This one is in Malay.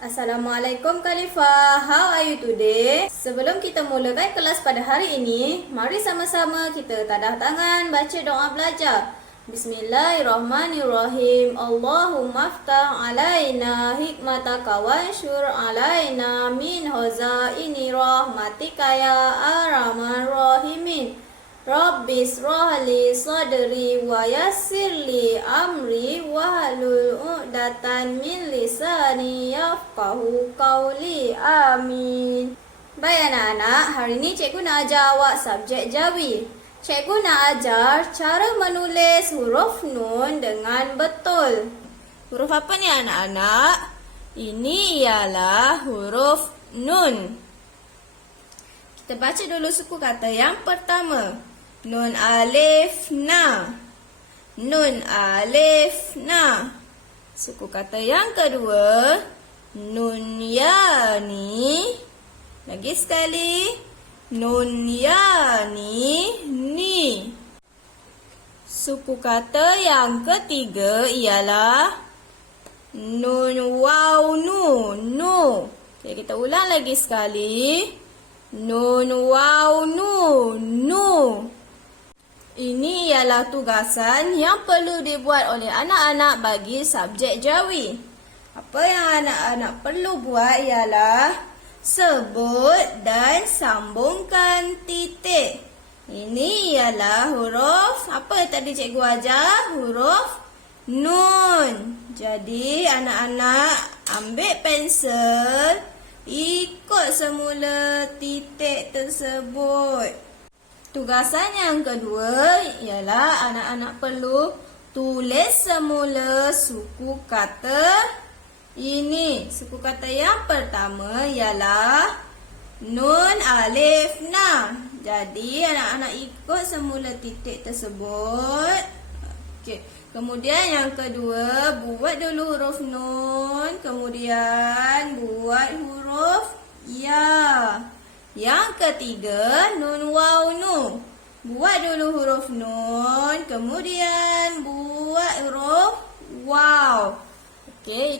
Assalamualaikum Khalifah, how are you today? Sebelum kita mulakan kelas pada hari ini, mari sama-sama kita tadah tangan baca doa belajar. Bismillahirrahmanirrahim. Allahumma aftah alaina hikmataka wansyur alaina min hazaini rahmatika ya arhamar rahimin. Rabbi israh li sadri wa yassir li amri wahlul 'uqdatan min lisani yafqahu qawli. Amin. Baik anak-anak, hari ini cikgu nak ajar awak subjek Jawi. Cikgu nak ajar cara menulis huruf nun dengan betul. Huruf apa ni anak-anak? Ini ialah huruf nun. Kita baca dulu suku kata yang pertama. Nun alif na. Nun alif na. Suku kata yang kedua. Nun ya ni. Lagi sekali. Nun ya ni. Suku kata yang ketiga ialah nun waw nu. Okay, kita ulang lagi sekali. Nun waw nu. Ini ialah tugasan yang perlu dibuat oleh anak-anak bagi subjek Jawi. Apa yang anak-anak perlu buat ialah sebut dan sambungkan titik. Ini ialah huruf, apa tadi cikgu ajar? Huruf nun. Jadi anak-anak ambil pensel, ikut semula titik tersebut. Tugasan yang kedua ialah anak-anak perlu tulis semula suku kata ini. Suku kata yang pertama ialah nun alif na. Jadi anak-anak ikut semula titik tersebut. Okey. Kemudian yang kedua, buat dulu huruf nun, kemudian buat huruf ya. Yang ketiga, nun waw nu. Buat dulu huruf nun, kemudian buat huruf waw. Okey.